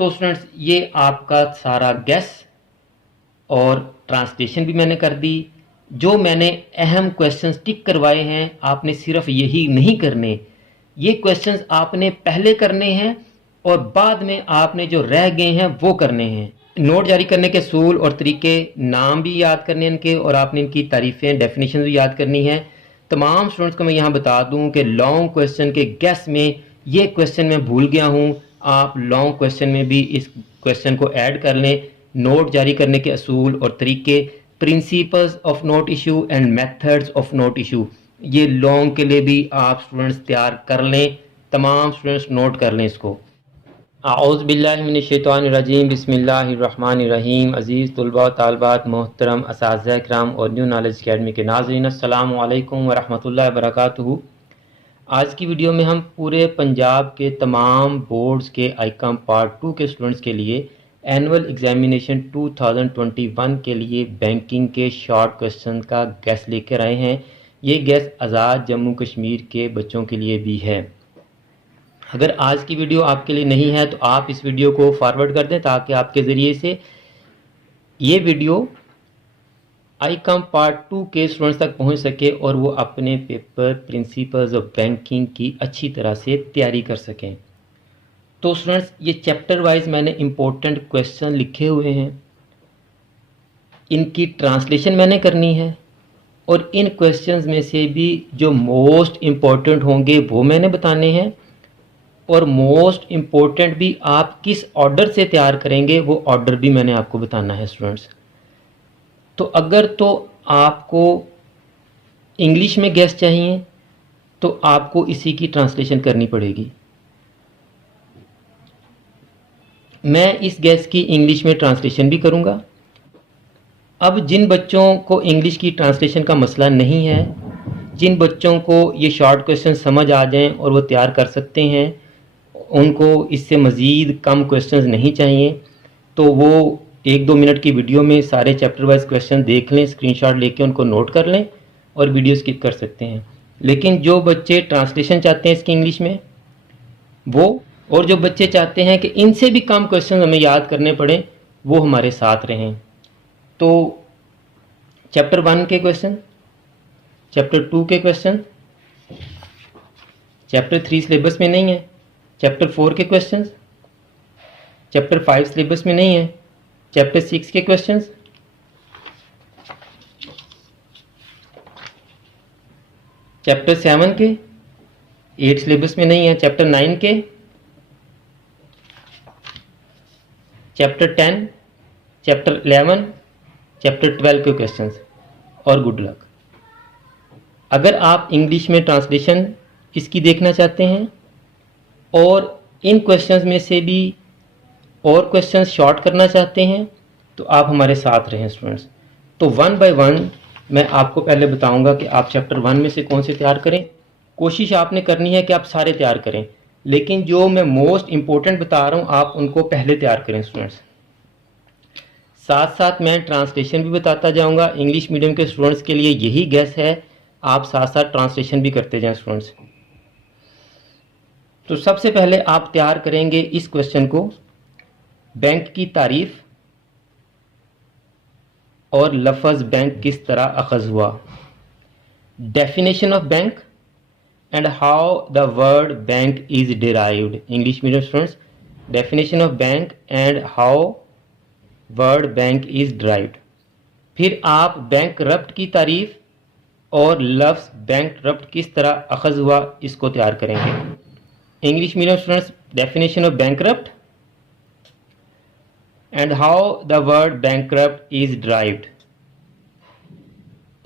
तो स्टूडेंट्स ये आपका सारा गैस और ट्रांसलेशन भी मैंने कर दी। जो मैंने अहम क्वेश्चंस टिक करवाए हैं आपने सिर्फ यही नहीं करने, ये क्वेश्चंस आपने पहले करने हैं और बाद में आपने जो रह गए हैं वो करने हैं। नोट जारी करने के असूल और तरीके, नाम भी याद करने इनके और आपने इनकी तारीफ़ें डेफिनेशन भी याद करनी है। तमाम स्टूडेंट्स को मैं यहाँ बता दूँ कि लॉन्ग क्वेश्चन के गैस में ये क्वेश्चन मैं भूल गया हूँ, आप लॉन्ग क्वेश्चन में भी इस क्वेश्चन को ऐड कर लें। नोट जारी करने के असूल और तरीके, principles of note issue and methods of note issue, ये लॉन्ग के लिए भी आप स्टूडेंट्स तैयार कर लें। तमाम स्टूडेंट्स नोट कर लें इसको। आऊज़ बिल्लाहि मिनश शैतानिर रजीम, बिस्मिल्लाहिर रहमानिर रहीम। अज़ीज़ तुलबा तालबात, मोहतरम असातिज़ा किराम और न्यू नॉलेज अकेडमी के नाज़रीन, अस्सलामु अलैकुम व रहमतुल्लाहि व बरकातुहू। आज की वीडियो में हम पूरे पंजाब के तमाम बोर्ड्स के आईकॉम पार्ट 2 के स्टूडेंट्स के लिए एनुअल एग्जामिनेशन 2021 के लिए बैंकिंग के शॉर्ट क्वेश्चन का गैस लेकर आए हैं। ये गैस आज़ाद जम्मू कश्मीर के बच्चों के लिए भी है। अगर आज की वीडियो आपके लिए नहीं है तो आप इस वीडियो को फॉरवर्ड कर दें ताकि आपके ज़रिए से ये वीडियो आईकॉम पार्ट 2 के स्टूडेंट्स तक पहुंच सके और वो अपने पेपर प्रिंसिपल्स ऑफ बैंकिंग की अच्छी तरह से तैयारी कर सकें। तो स्टूडेंट्स ये चैप्टर वाइज मैंने इम्पोर्टेंट क्वेश्चन लिखे हुए हैं, इनकी ट्रांसलेशन मैंने करनी है और इन क्वेश्चंस में से भी जो मोस्ट इम्पोर्टेंट होंगे वो मैंने बताने हैं और मोस्ट इम्पोर्टेंट भी आप किस ऑर्डर से तैयार करेंगे वो ऑर्डर भी मैंने आपको बताना है स्टूडेंट्स। तो अगर तो आपको इंग्लिश में गैस चाहिए तो आपको इसी की ट्रांसलेशन करनी पड़ेगी। मैं इस गैस की इंग्लिश में ट्रांसलेशन भी करूंगा। अब जिन बच्चों को इंग्लिश की ट्रांसलेशन का मसला नहीं है, जिन बच्चों को ये शॉर्ट क्वेश्चन समझ आ जाएं और वो तैयार कर सकते हैं, उनको इससे मज़ीद कम क्वेश्चंस नहीं चाहिए, तो वो 1-2 मिनट की वीडियो में सारे चैप्टर वाइज क्वेश्चन देख लें, स्क्रीनशॉट लेके उनको नोट कर लें और वीडियो स्किप कर सकते हैं। लेकिन जो बच्चे ट्रांसलेशन चाहते हैं इसकी इंग्लिश में वो, और जो बच्चे चाहते हैं कि इनसे भी कम क्वेश्चन हमें याद करने पड़े, वो हमारे साथ रहें। तो चैप्टर 1 के क्वेश्चन, चैप्टर 2 के क्वेश्चन, चैप्टर 3 सिलेबस में नहीं है, चैप्टर 4 के क्वेश्चंस, चैप्टर 5 सिलेबस में नहीं है, चैप्टर 6 के क्वेश्चंस, चैप्टर 7 के 8 सिलेबस में नहीं है, चैप्टर 9 के, चैप्टर 10, चैप्टर 11, चैप्टर 12 के क्वेश्चंस और गुड लक। अगर आप इंग्लिश में ट्रांसलेशन इसकी देखना चाहते हैं और इन क्वेश्चंस में से भी और क्वेश्चंस शॉर्ट करना चाहते हैं तो आप हमारे साथ रहें स्टूडेंट्स। तो 1 बाय 1 मैं आपको पहले बताऊंगा कि आप चैप्टर 1 में से कौन से तैयार करें। कोशिश आपने करनी है कि आप सारे तैयार करें, लेकिन जो मैं मोस्ट इम्पोर्टेंट बता रहा हूँ आप उनको पहले तैयार करें स्टूडेंट्स। साथ साथ मैं ट्रांसलेशन भी बताता जाऊँगा। इंग्लिश मीडियम के स्टूडेंट्स के लिए यही गैस है, आप साथ साथ ट्रांसलेशन भी करते जाएँ स्टूडेंट्स। तो सबसे पहले आप तैयार करेंगे इस क्वेश्चन को, बैंक की तारीफ और लफ्ज़ बैंक किस तरह अखज़ हुआ, definition of bank and how the word bank is derived. English medium students, definition of bank and how word bank is derived. फिर आप बैंकरप्ट की तारीफ और लफ्ज़ बैंकरप्ट किस तरह अखज़ हुआ इसको तैयार करेंगे। English medium students, definition of bankrupt and how the word bankrupt is derived.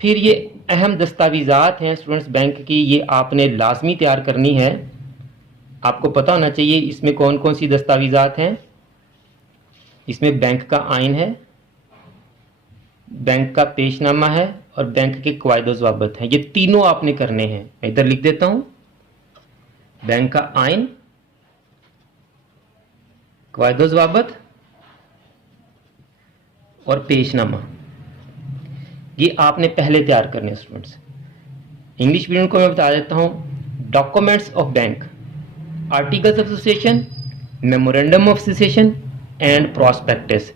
फिर ये अहम दस्तावेज़ात हैं स्टूडेंट्स बैंक की, ये आपने लाजमी तैयार करनी है। आपको पता होना चाहिए इसमें कौन कौन सी दस्तावेज़ात हैं। इसमें बैंक का आइन है, बैंक का पेशनामा है और बैंक के क़वायद व ज़वाबित हैं। ये तीनों आपने करने हैं। मैं इधर लिख देता हूँ, बैंक का आइन, क़वायद व ज़वाबित और पेशनामा, ये आपने पहले तैयार करने हैं स्टूडेंट्स। इंग्लिश मीडियम को मैं बता देता हूँ, documents of bank, articles of association, memorandum of association, and prospectus,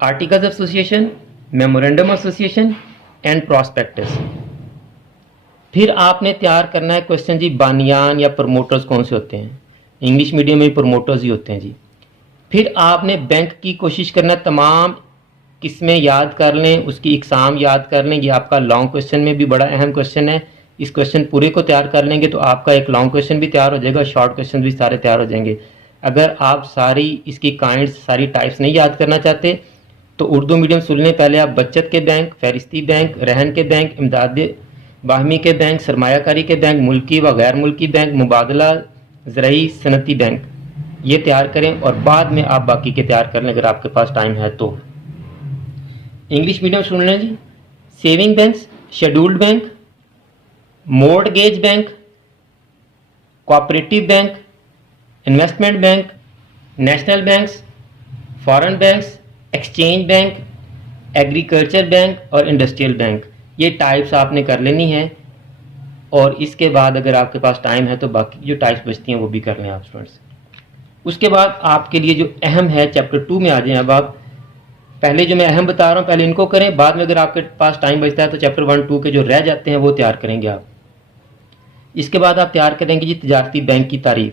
articles of association, memorandum of association and prospectus. फिर आपने तैयार करना है क्वेश्चन जी, बानियान या प्रमोटर्स कौन से होते हैं? इंग्लिश मीडियम में प्रमोटर्स ही होते हैं जी। फिर आपने बैंक की कोशिश करना है तमाम किस्में याद कर लें, उसकी इकसाम याद कर लें। ये आपका लॉन्ग क्वेश्चन में भी बड़ा अहम क्वेश्चन है। इस क्वेश्चन पूरे को तैयार कर लेंगे तो आपका एक लॉन्ग क्वेश्चन भी तैयार हो जाएगा, शॉर्ट क्वेश्चन भी सारे तैयार हो जाएंगे। अगर आप सारी इसकी काइंड्स, सारी टाइप्स नहीं याद करना चाहते तो उर्दू मीडियम सुन लें। पहले आप बचत के बैंक, फहरिस्ती बैंक, रहन के बैंक, इमदाद बाहमी के बैंक, सरमायाकारी के बैंक, मुल्की व गैर मुल्की बैंक, मुबादला ज़रई सनती बैंक, ये तैयार करें और बाद में आप बाकी के तैयार कर लें अगर आपके पास टाइम है तो। इंग्लिश मीडियम सुन लें जी, saving banks, scheduled bank, mortgage bank, cooperative bank, investment bank, national banks, foreign banks, exchange bank, agriculture bank और इंडस्ट्रियल बैंक। ये टाइप्स आपने कर लेनी है और इसके बाद अगर आपके पास टाइम है तो बाकी जो टाइप्स बचती हैं वो भी कर लें आप स्टूडेंट्स। उसके बाद आपके लिए जो अहम है चैप्टर 2 में आ जाएं। अब आप पहले जो मैं अहम बता रहा हूँ पहले इनको करें, बाद में अगर आपके पास टाइम बचता है तो चैप्टर 1, 2 के जो रह जाते हैं वो तैयार करेंगे आप। इसके बाद आप तैयार करेंगे जी तिजारती बैंक की तारीफ,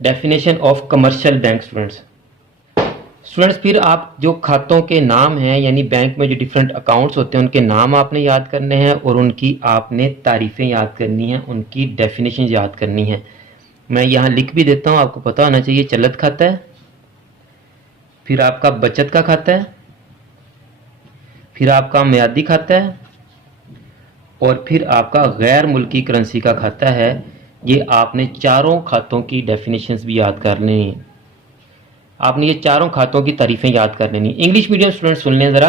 definition of commercial bank students. फिर आप जो खातों के नाम हैं यानी बैंक में जो डिफरेंट अकाउंट्स होते हैं उनके नाम आपने याद करने हैं और उनकी आपने तारीफ़ें याद करनी हैं, उनकी डेफिनेशन याद करनी है। मैं यहाँ लिख भी देता हूँ, आपको पता होना चाहिए। चलत खाता है, फिर आपका बचत का खाता है, फिर आपका मियादी खाता है और फिर आपका गैर मुल्की करेंसी का खाता है। ये आपने चारों खातों की डेफिनेशंस भी याद कर लेनी है। आपने ये चारों खातों की तारीफ़ें याद कर लेनी। इंग्लिश मीडियम स्टूडेंट सुन लें ज़रा,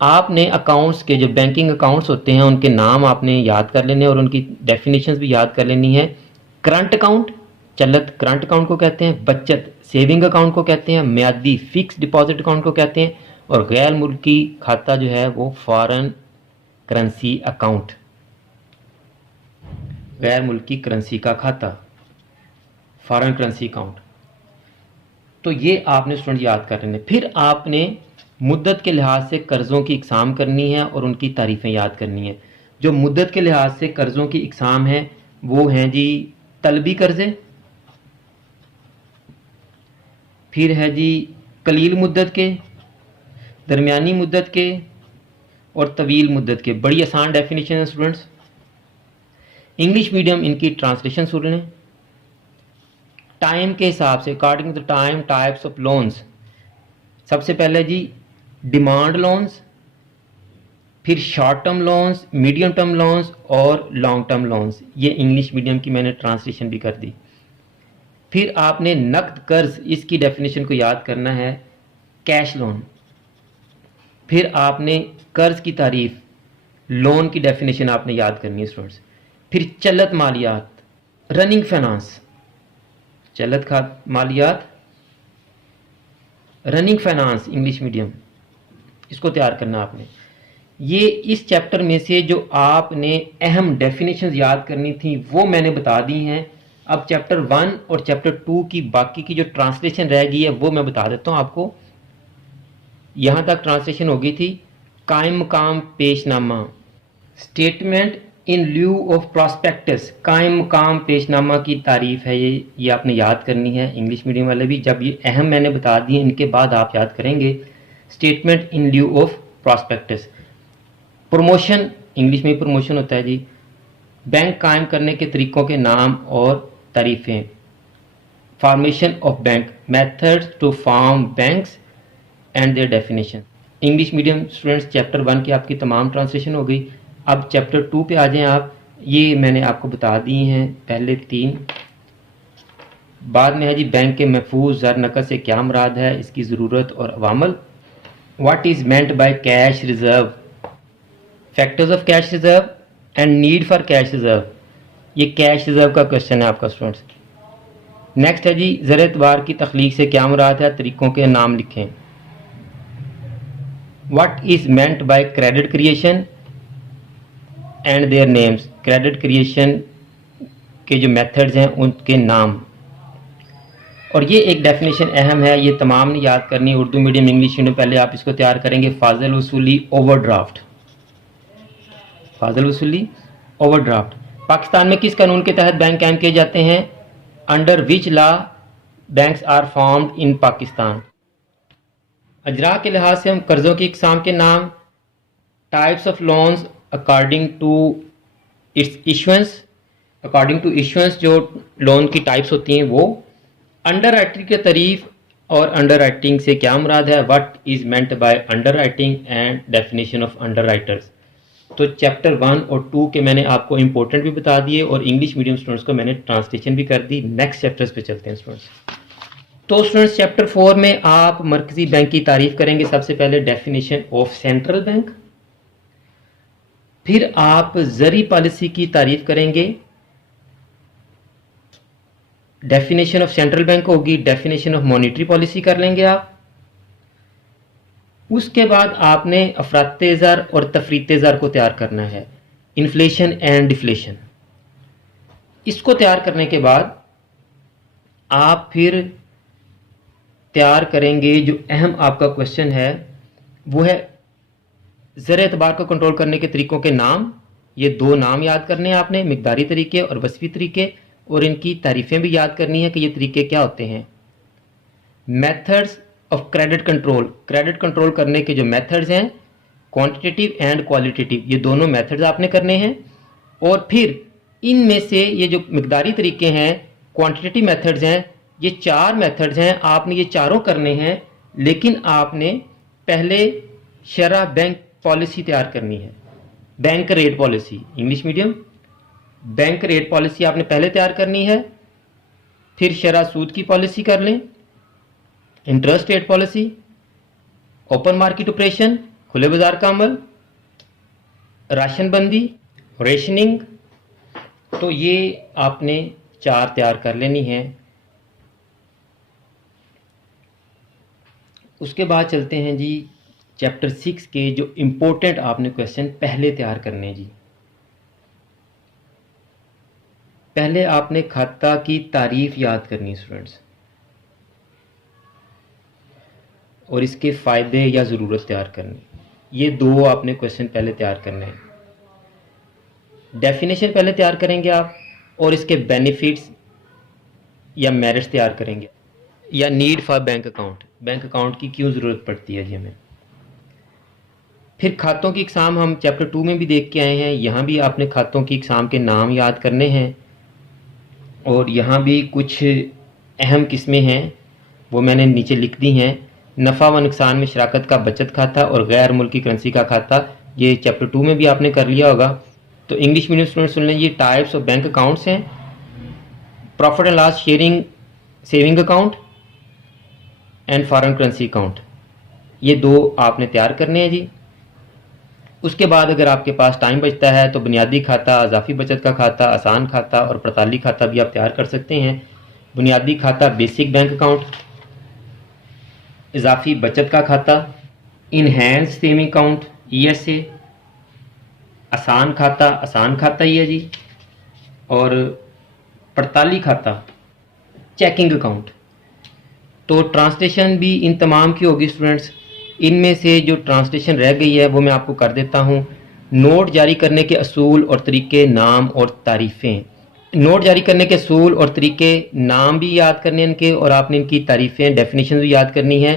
आपने अकाउंट्स के जो बैंकिंग अकाउंट्स होते हैं उनके नाम आपने याद कर लेने और उनकी डेफिनेशंस भी याद कर लेनी है। करंट अकाउंट, चलत करंट अकाउंट को कहते हैं, बचत सेविंग अकाउंट को कहते हैं, म्यादी फिक्स डिपॉजिट अकाउंट को कहते हैं और गैर मुल्की खाता जो है वो फॉरेन करेंसी अकाउंट, गैर मुल्की करेंसी का खाता, फॉरेन करेंसी अकाउंट। तो ये आपने स्टूडेंट याद कर लेने। फिर आपने मुद्दत के लिहाज से कर्ज़ों की इकसाम करनी है और उनकी तारीफ़ें याद करनी है। जो मुद्दत के लिहाज से कर्ज़ों की इकसाम है वो हैं जी तलबी कर्ज़े, फिर है जी कलील मुद्दत के, दरमियानी मुद्दत के और तवील मुद्दत के। बड़ी आसान डेफिनेशन है स्टूडेंट्स। इंग्लिश मीडियम इनकी ट्रांसलेशन सुन लें। टाइम के हिसाब से, according to time, types of loans. सबसे पहले जी डिमांड लोन्स, फिर short term loans, medium term loans और लॉन्ग टर्म लोन्स। ये इंग्लिश मीडियम की मैंने ट्रांसलेशन भी कर दी। फिर आपने नकद कर्ज, इसकी डेफिनेशन को याद करना है, कैश लोन। फिर आपने कर्ज की तारीफ, लोन की डेफिनेशन आपने याद करनी है स्टूडेंट्स। फिर चलत मालियात, रनिंग फाइनेंस, चलत खात मालियात, रनिंग फाइनेंस इंग्लिश मीडियम, इसको तैयार करना आपने। ये इस चैप्टर में से जो आपने अहम डेफिनेशंस याद करनी थी वो मैंने बता दी हैं। अब चैप्टर 1 और चैप्टर 2 की बाकी की जो ट्रांसलेशन रह गई है वो मैं बता देता हूँ आपको। यहाँ तक ट्रांसलेशन हो गई थी। कायम मकाम पेशनामा, statement in lieu of prospectus, कायम मकाम पेशनामा की तारीफ है ये आपने याद करनी है। इंग्लिश मीडियम वाले भी जब ये अहम मैंने बता दिए इनके बाद आप याद करेंगे statement in lieu of prospectus. Promotion, English में प्रमोशन होता है जी। बैंक कायम करने के तरीकों के नाम और तारीफ़ें। Formation of bank, methods to form banks and their definition. English medium students chapter 1 की आपकी तमाम ट्रांसलेशन हो गई। अब चैप्टर 2 पे आ जाएं आप। ये मैंने आपको बता दी हैं पहले 3। बाद में है जी बैंक के महफूज ज़र नकद से क्या मुराद है, इसकी ज़रूरत और अवामल। What is meant by cash reserve, factors of cash reserve and need for cash reserve. ये कैश रिजर्व का क्वेश्चन है आपका स्टूडेंट्स। नेक्स्ट है जी ज़र एतबार की तख्लीक से क्या मुराद है, तरीक़ों के नाम लिखें। What is meant by credit creation and their names, credit creation के जो मेथड्स हैं उनके नाम। और ये एक डेफिनेशन अहम है, ये तमाम ने याद करनी, उर्दू मीडियम इंग्लिश मीडियम। पहले आप इसको तैयार करेंगे, फाजिल वसूली ओवरड्राफ्ट। फाजिल वसूली ओवरड्राफ्ट। पाकिस्तान में किस कानून के तहत बैंक कायम किए जाते हैं? Under which law banks are formed in Pakistan. अजरा के लिहाज से हम कर्ज़ों की इकसाम के नाम, types of loans according to its issuance, according to issuance जो लोन की टाइप्स होती हैं वो। अंडर राइटिंग के तारीफ और अंडर राइटिंग से क्या मुराद है, what is meant by under writing and definition of under writers. तो चैप्टर 1 और 2 के मैंने आपको इंपॉर्टेंट भी बता दिए और इंग्लिश मीडियम स्टूडेंट्स को मैंने ट्रांसलेशन भी कर दी। नेक्स्ट चैप्टर्स पे चलते हैं स्टूडेंट्स। तो स्टूडेंट्स चैप्टर 4 में आप मरकजी बैंक की तारीफ करेंगे। सबसे पहले डेफिनेशन ऑफ सेंट्रल बैंक, फिर आप ज़री पॉलिसी की तारीफ करेंगे। डेफिनेशन ऑफ सेंट्रल बैंक होगी, डेफिनेशन ऑफ मॉनेटरी पॉलिसी कर लेंगे आप। उसके बाद आपने अफराते ज़र और तफरीते ज़र को तैयार करना है, इन्फ्लेशन एंड डिफ्लेशन। इसको तैयार करने के बाद आप फिर तैयार करेंगे, जो अहम आपका क्वेश्चन है वो है ज़र एतबार को कंट्रोल करने के तरीकों के नाम। ये 2 नाम याद करने हैं आपने, मिकदारी तरीके और वस्फी तरीके, और इनकी तारीफ़ें भी याद करनी है कि ये तरीके क्या होते हैं। Methods of credit control, credit control करने के जो मेथड्स हैं, क्वांटिटेटिव एंड क्वालिटेटिव, ये दोनों मेथड्स आपने करने हैं। और फिर इनमें से ये जो मिकदारी तरीके हैं, क्वांटिटेटिव मेथड्स हैं, ये 4 मेथड्स हैं, आपने ये चारों करने हैं। लेकिन आपने पहले शरह बैंक पॉलिसी तैयार करनी है, bank rate policy English medium. Bank rate policy आपने पहले तैयार करनी है, फिर शरह सूद की पॉलिसी कर लें, interest rate policy, open market operation, खुले बाजार का अमल, राशन बंदी, रेशनिंग। तो ये आपने 4 तैयार कर लेनी है। उसके बाद चलते हैं जी चैप्टर 6 के जो इम्पोर्टेंट आपने क्वेश्चन पहले तैयार करने हैं जी। पहले आपने खाता की तारीफ याद करनी है स्टूडेंट्स, और इसके फ़ायदे या ज़रूरत तैयार करनी। ये 2 आपने क्वेश्चन पहले तैयार करने हैं। डेफिनेशन पहले तैयार करेंगे आप, और इसके बेनिफिट्स या मेरिट्स तैयार करेंगे, या need for bank account, bank account की क्यों ज़रूरत पड़ती है जी हमें। फिर खातों की इकसाम हम चैप्टर 2 में भी देख के आए हैं, यहाँ भी आपने खातों की इकसाम के नाम याद करने हैं, और यहाँ भी कुछ अहम किस्में हैं वो मैंने नीचे लिख दी हैं। नफ़ा व नुकसान में शराकत का बचत खाता और गैर मुल्की करेंसी का खाता, ये चैप्टर 2 में भी आपने कर लिया होगा। तो इंग्लिश मीडियम स्टूडेंट सुन लें, ये टाइप्स ऑफ बैंक अकाउंट्स हैं। Profit and loss sharing saving account and foreign currency account, ये 2 आपने तैयार करने हैं जी। उसके बाद अगर आपके पास टाइम बचता है तो बुनियादी खाता, अजाफी बचत का खाता, आसान खाता और पड़ताली खाता भी आप तैयार कर सकते हैं। बुनियादी खाता बेसिक बैंक अकाउंट, इजाफी बचत का खाता इनहेंस सेविंग अकाउंट ESA, आसान खाता ही है जी, और पड़ताली खाता चेकिंग अकाउंट। तो ट्रांसलेशन भी इन तमाम की होगी स्टूडेंट्स। इनमें से जो ट्रांसलेशन रह गई है वो मैं आपको कर देता हूँ। नोट जारी करने के असूल और तरीके, नाम और तारीफ़ें। नोट जारी करने के असूल और तरीके, नाम भी याद करने इनके, और आपने इनकी तारीफ़ें डेफिनेशन भी याद करनी है।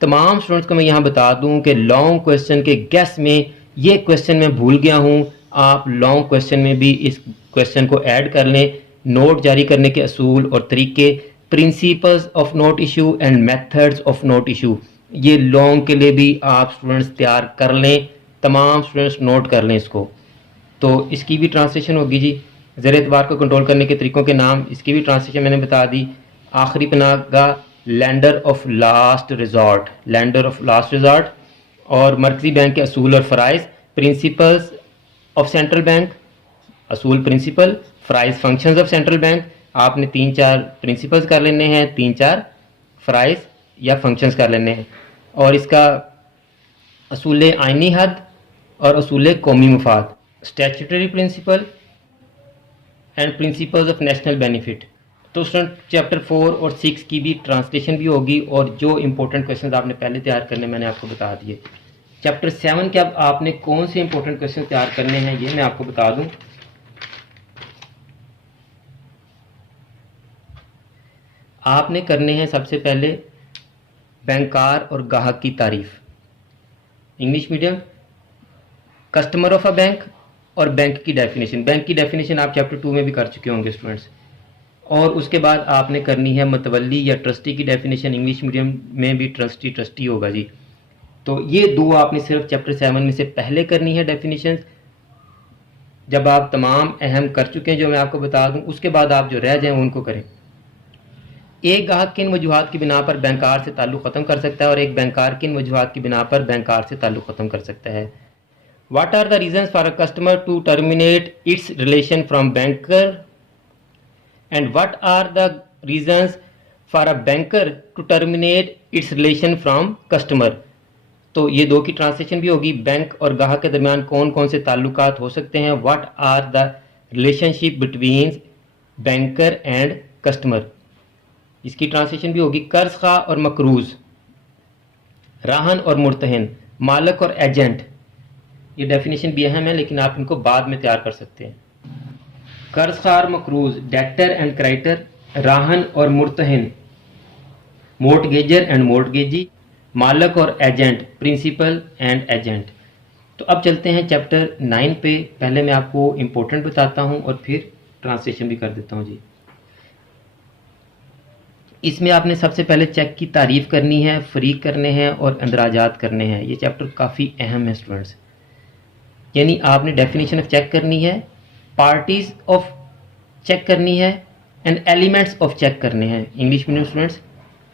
तमाम स्टूडेंट्स को मैं यहाँ बता दूँ कि लॉन्ग क्वेश्चन के गेस में ये क्वेश्चन मैं भूल गया हूँ, आप लॉन्ग क्वेश्चन में भी इस क्वेश्चन को ऐड कर लें। नोट जारी करने के असूल और तरीके, principles of note issue and methods of note issue, ये लॉन्ग के लिए भी आप स्टूडेंट्स तैयार कर लें। तमाम स्टूडेंट्स नोट कर लें इसको। तो इसकी भी ट्रांसलेशन होगी जी। ज़र एतबार को कंट्रोल करने के तरीकों के नाम, इसकी भी ट्रांसलेशन मैंने बता दी। आखिरी पनाहगाह lender of last resort, lender of last resort, और मरकजी बैंक के असूल और फ़राइज़, प्रिंसिपल्स ऑफ सेंट्रल बैंक, असूल प्रिंसिपल, फ़राइज़ फंक्शंस ऑफ सेंट्रल बैंक। आपने 3-4 प्रिंसिपल्स कर लेने हैं, 3-4 फ़राइज़ या फंक्शंस कर लेने हैं, और इसका असूल आइनी हद और असूल कौमी मफाद, statutory principle and principles of national benefit. तो स्टूडेंट चैप्टर 4 और 6 की भी ट्रांसलेशन भी होगी और जो इंपॉर्टेंट क्वेश्चंस आपने पहले तैयार करने मैंने आपको बता दिए। चैप्टर 7 के अब आपने कौन से इंपॉर्टेंट क्वेश्चन तैयार करने हैं ये मैं आपको बता दूं। आपने करने हैं सबसे पहले बैंकार और गाहक की तारीफ, English medium, customer of a bank और बैंक की डेफिनेशन। बैंक की डेफिनेशन आप चैप्टर 2 में भी कर चुके होंगे स्टूडेंट्स। और उसके बाद आपने करनी है मतवल्ली या ट्रस्टी की डेफिनेशन, इंग्लिश मीडियम में भी ट्रस्टी होगा जी। तो ये दो आपने सिर्फ चैप्टर 7 में से पहले करनी है डेफिनेशन। जब आप तमाम अहम कर चुके हैं जो मैं आपको बता दूं, उसके बाद आप जो रह जाएं उनको करें। एक गाहक किन वजूहात की बिना पर बैंकार से ताल्लुक़ ख़त्म कर सकता है और एक बैंकार किन वजूहात की बिना पर बैंकार से ताल्लुक़ ख़त्म कर सकता है। What are the reasons for a customer to terminate its relation from banker and what are the reasons for a banker to terminate its relation from customer. तो ये दो की ट्रांसलेशन भी होगी। बैंक और गाहक के दरमियान कौन कौन से ताल्लुकात हो सकते हैं। What are the relationship between banker and customer, इसकी ट्रांसलेशन भी होगी। कर्ज खा और मकरूज, राहन और मुर्तहन, मालक और एजेंट। ये डेफिनेशन भी अहम है लेकिन आप इनको बाद में तैयार कर सकते हैं। कर्ज खा और मकरूज, डेटर एंड क्रेडिटर, राहन और मुर्तहन, मोर्टगेजर एंड मोर्टगेजी, मालक और एजेंट, प्रिंसिपल एंड एजेंट। तो अब चलते हैं चैप्टर 9 पे। पहले मैं आपको इंपॉर्टेंट बताता हूं और फिर ट्रांसलेशन भी कर देता हूं जी। इसमें आपने सबसे पहले चेक की तारीफ करनी है, फरीक करने हैं और अंदराजात करने हैं। ये चैप्टर काफ़ी अहम है स्टूडेंट्स। यानी आपने डेफिनेशन ऑफ चेक करनी है, पार्टीज ऑफ चेक करनी है एंड एलिमेंट्स ऑफ चेक करने हैं। English medium students,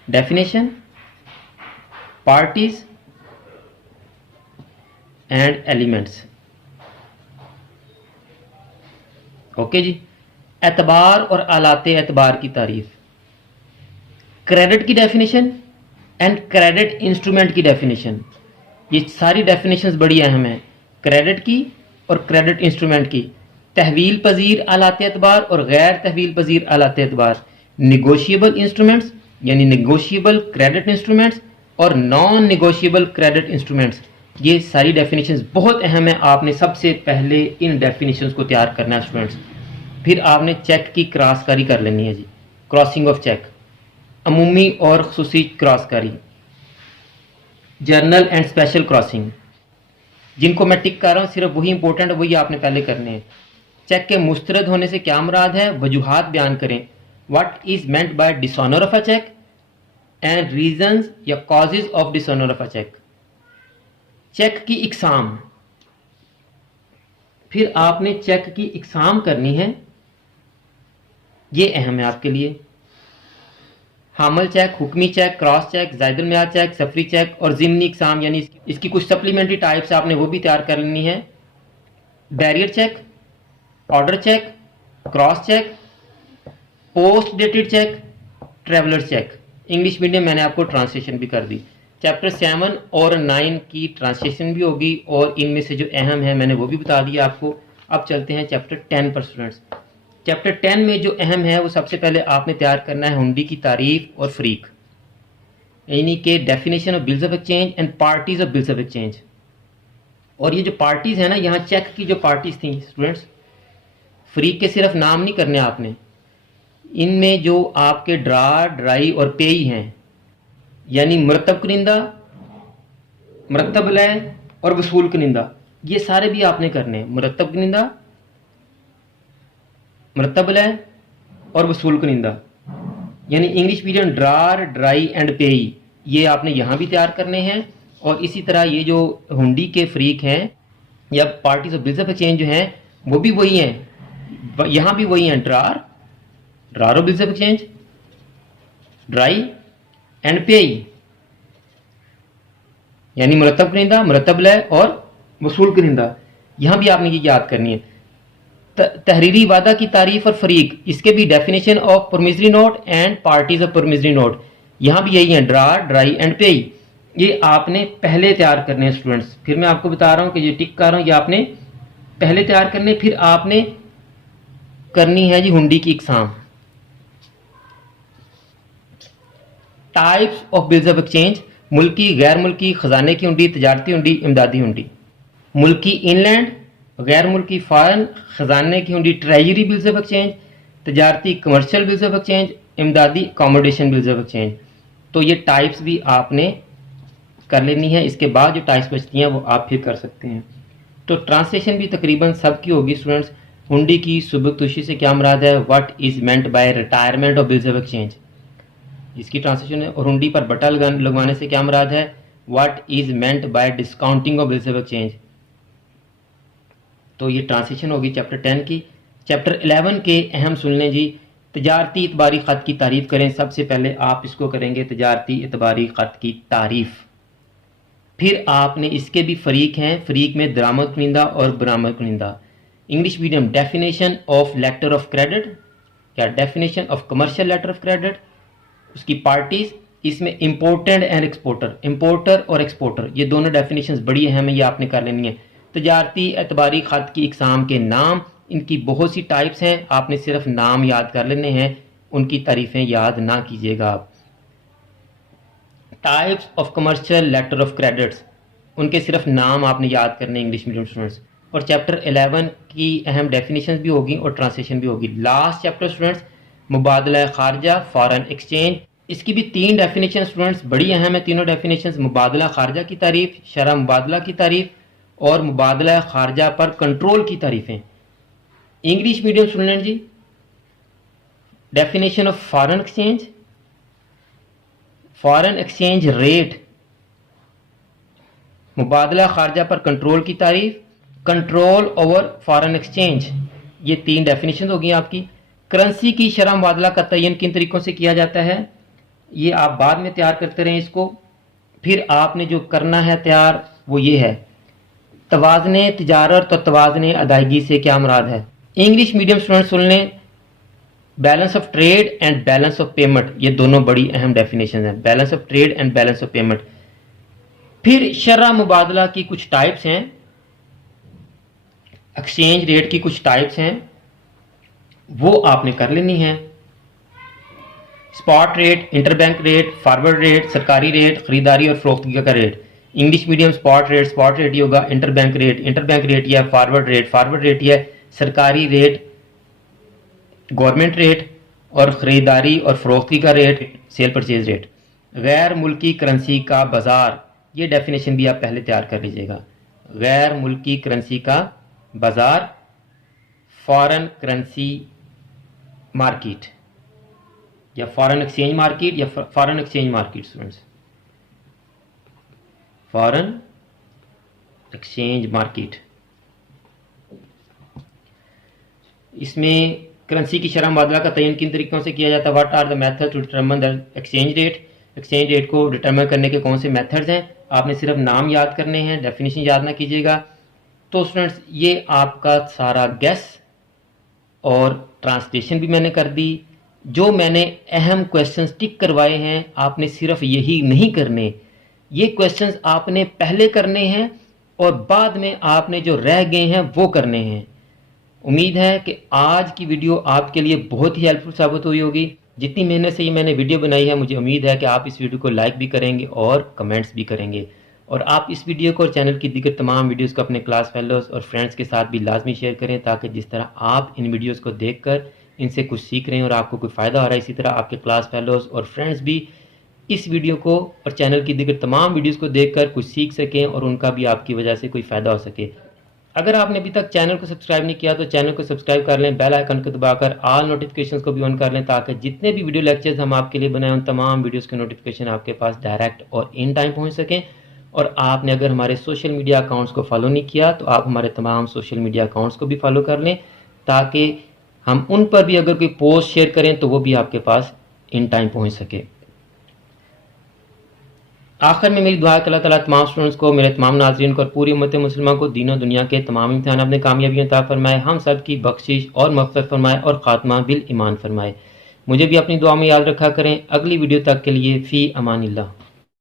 definition, parties and elements. Okay जी। एतबार और आलाते एतबार की तारीफ, क्रेडिट की डेफिनेशन एंड क्रेडिट इंस्ट्रूमेंट की डेफिनेशन। ये सारी डेफिनेशंस बड़ी अहम है, क्रेडिट की और क्रेडिट इंस्ट्रूमेंट की। तहवील पजीर आलाते एतबार और गैर तहवील पजीर आलाते एतबार, निगोशिएबल इंस्ट्रूमेंट्स यानी निगोशिएबल क्रेडिट इंस्ट्रूमेंट्स और नॉन निगोशिएबल क्रेडिट इंस्ट्रूमेंट्स। ये सारी डेफिनेशंस बहुत अहम है। आपने सबसे पहले इन डेफिनेशंस को तैयार करना है स्टूडेंट्स। फिर आपने चेक की क्रॉसकारी कर लेनी है जी, क्रॉसिंग ऑफ चेक, अमूमी और खुसूसी क्रॉसकारी, जर्नल एंड स्पेशल क्रॉसिंग। जिनको मैं टिक कर रहा हूँ सिर्फ वही इंपॉर्टेंट है, वही आपने पहले करने हैं। चेक के मुस्तरद होने से क्या मुराद है, वजूहात बयान करें। What is meant by dishonour of a cheque and reasons या causes of dishonour of a cheque. Cheque की इकसाम, फिर आपने चेक की इकसाम करनी है, ये अहम है आपके लिए। हामल चेक, हुक्मी चेक, क्रॉस चेक, जायदुल मियाद चेक, सफरी चेक और जिमनी इकसाम यानी इसकी कुछ सप्लीमेंट्री टाइप्स आपने वो भी तैयार कर लेनी है। Bearer cheque, order cheque, cross cheque, post dated cheque, traveller cheque. English medium मैंने आपको ट्रांसलेशन भी कर दी। चैप्टर 7 और 9 की ट्रांसलेशन भी होगी और इनमें से जो अहम है मैंने वो भी बता दिया आपको। अब चलते हैं चैप्टर 10 पर स्टूडेंट्स। चैप्टर 10 में जो अहम है वो सबसे पहले आपने तैयार करना है हुंडी की तारीफ और फरीक, यानी कि definition of bills of exchange and parties of bills of exchange. और ये जो पार्टीज है ना, यहाँ चेक की जो पार्टीज थी स्टूडेंट्स, फरीक के सिर्फ नाम नहीं करने आपने, इनमें जो आपके ड्रा, ड्राई और पेई हैं यानी मुरतब कनिंदा, मुरतब लय और वसूल कनिंदा, ये सारे भी आपने करने हैं। मुरतब कनिंदा, मुरतब लय और वसूल कनिंदा यानी इंग्लिश मीडियम ड्रार, ड्राई एंड पेई, ये आपने यहाँ भी तैयार करने हैं। और इसी तरह ये जो हुंडी के फरीक हैं या parties of bills of exchange जो हैं वो भी वही हैं, यहाँ भी वही हैं, ड्रार, ड्रार of bills of exchange, dry and पेई यानी मुरतब कनिंदा, मुरतब लय और वसूल कनिंदा। यहाँ भी आपने ये याद करनी है। तहरीरी वादा की तारीफ और फरीक, इसके भी definition of promissory note and parties of promissory note, यहाँ भी यही है, ड्रा, ड्राई एंड पेई। ये आपने पहले तैयार करने हैं स्टूडेंट्स। फिर मैं आपको बता रहा हूँ कि ये टिक कर रहा हूँ, ये आपने पहले तैयार करने। फिर आपने करनी है जी हुंडी की इकसाम। Types of bills of exchange, मुल्की, गैर मुल्की, खजाने की हुंडी, तजारती हुंडी, इमदादी हुंडी। मुल्की इनलैंड, गैर मुल्की फॉरेन, खजाने की हुंडी ट्रेजरी बिल्स ऑफ एक्सचेंज, तजारती कमर्शियल बिल्स ऑफ एक्सचेंज, इमदादी अकोमोडेशन बिल्स ऑफ एक्सचेंज। तो ये टाइप्स भी आपने कर लेनी है। इसके बाद जो टाइप्स बचती हैं वो आप फिर कर सकते हैं। तो ट्रांसलेशन भी तकरीबन सबकी होगी स्टूडेंट्स। हुंडी की सुबकतुशी से क्या मुराद है, what is meant bye retirement of bills of exchange, इसकी ट्रांसलेशन है। और हुंडी पर बटा लगवाने से क्या मुराद है, what is meant bye discounting of bills of exchange. तो ये ट्रांसलेशन होगी चैप्टर 10 की। चैप्टर 11 के अहम सुन लें जी। तजारती इतबारी ख़त की तारीफ़ करें। सबसे पहले आप इसको करेंगे तजारती इतबारी ख़त की तारीफ़। फिर आपने इसके भी फ़रीक हैं, फ़रीक में दरामद कुनिंदा और बरामद कुनिंदा। English medium definition of letter of credit या definition of commercial letter of credit, उसकी पार्टीज़, इसमें इम्पोर्टेंट एंड एक्सपोर्टर, इम्पोर्टर और एक्सपोर्टर, ये दोनों डेफिनेशंस बड़ी अहम है, ये आपने कर लेनी है। तजारती एतबारी ख़त की इकसाम के नाम, इनकी बहुत सी टाइप्स हैं, आपने सिर्फ नाम याद कर लेने हैं, उनकी तारीफ़ें याद ना कीजिएगा आप। Types of commercial letter of credits, उनके सिर्फ नाम आपने याद करने इंग्लिश मीडियम स्टूडेंट्स। और चैप्टर 11 की अहम डेफिनेशंस भी होगी और ट्रांसलेशन भी होगी। लास्ट चैप्टर स्टूडेंट्स मुबादला खारजा, फॉरेन एक्सचेंज, इसकी भी 3 डेफिनेशन स्टूडेंट्स बड़ी अहम है। तीनों डेफिनेशंस मुबादला खारजा की तारीफ़, शरह मुबादला की तारीफ़ और मुबादला खारजा पर कंट्रोल की तारीफ़ें। इंग्लिश मीडियम स्टूडेंट जी, definition of foreign exchange, foreign exchange rate, मुबादला खारजा पर कंट्रोल की तारीफ, कंट्रोल ओवर फॉरेन एक्सचेंज, ये 3 डेफिनेशन होगी आपकी। करेंसी की शरह मुबादला का तयन किन तरीक़ों से किया जाता है, ये आप बाद में तैयार करते रहें इसको। फिर आपने जो करना है तैयार वो ये है, तवाज़ने तिजारत और तवाज़ने अदायगी से क्या मुराद है। इंग्लिश मीडियम स्टूडेंट सुन लें, balance of trade and balance of payment, ये दोनों बड़ी अहम डेफिनेशन है, balance of trade and balance of payment. फिर शरह मुबादला की कुछ टाइप्स हैं, एक्सचेंज रेट की कुछ टाइप्स हैं, वो आपने कर लेनी है। Spot rate, interbank rate, forward rate, सरकारी रेट, खरीदारी और फरोख्तगी का rate. English medium spot rate ही होगा, इंटरबैंक रेट या फॉरवर्ड रेट या सरकारी रेट, गवर्नमेंट रेट, और ख़रीदारी और फरोख्तगी का रेट, सेल परचेज रेट। गैर मुल्की करेंसी का बाज़ार, ये डेफिनेशन भी आप पहले तैयार कर लीजिएगा। गैर मुल्की करेंसी का बाज़ार, फॉरेन करेंसी मार्केट या फॉरेन एक्सचेंज मार्केट या foreign exchange market students, foreign exchange market. इसमें करेंसी की शरह मुबादला का तयन किन तरीक़ों से किया जाता है, what are the method to determine the exchange rate, exchange rate को डिटरमिन करने के कौन से मेथड्स हैं, आपने सिर्फ नाम याद करने हैं, डेफिनेशन याद ना कीजिएगा। तो स्टूडेंट्स ये आपका सारा गेस और ट्रांसलेशन भी मैंने कर दी। जो मैंने अहम क्वेश्चंस टिक करवाए हैं आपने सिर्फ यही नहीं करने, ये क्वेश्चंस आपने पहले करने हैं और बाद में आपने जो रह गए हैं वो करने हैं। उम्मीद है कि आज की वीडियो आपके लिए बहुत ही हेल्पफुल साबित हुई होगी। जितनी मेहनत से ये मैंने वीडियो बनाई है, मुझे उम्मीद है कि आप इस वीडियो को लाइक भी करेंगे और कमेंट्स भी करेंगे, और आप इस वीडियो को और चैनल की दीगर तमाम वीडियोस को अपने क्लास फेलोज़ और फ्रेंड्स के साथ भी लाजमी शेयर करें, ताकि जिस तरह आप इन वीडियोस को देखकर इनसे कुछ सीख रहे हैं और आपको कोई फ़ायदा हो रहा है, इसी तरह आपके क्लास फेलोज़ और फ्रेंड्स भी इस वीडियो को और चैनल की दीगर तमाम वीडियोज़ को देखकर कुछ सीख सकें और उनका भी आपकी वजह से कोई फ़ायदा हो सके। अगर आपने अभी तक चैनल को सब्सक्राइब नहीं किया तो चैनल को सब्सक्राइब कर लें, बेल आइकन को दबाकर ऑल नोटिफिकेशंस को भी ऑन कर लें, ताकि जितने भी वीडियो लेक्चर्स हम आपके लिए बनाए उन तमाम वीडियोस के नोटिफिकेशन आपके पास डायरेक्ट और इन टाइम पहुंच सकें। और आपने अगर हमारे सोशल मीडिया अकाउंट्स को फॉलो नहीं किया तो आप हमारे तमाम सोशल मीडिया अकाउंट्स को भी फॉलो कर लें, ताकि हम उन पर भी अगर कोई पोस्ट शेयर करें तो वो भी आपके पास इन टाइम पहुँच सके। आखिर में मेरी दुआ है कि अल्लाह ताला तमाम स्टूडेंट्स को, मेरे तमाम नाज़रीन को और पूरी उम्मत मुस्लिमा को दीन और दुनिया के तमाम इम्तिहान अपने कामयाबियाँ अता फरमाए, हम सब की बख्शिश और मग़फ़िरत फरमाए और ख़ात्मा बिल ईमान फरमाए। मुझे भी अपनी दुआ में याद रखा करें। अगली वीडियो तक के लिए फ़ी अमानिल्लाह।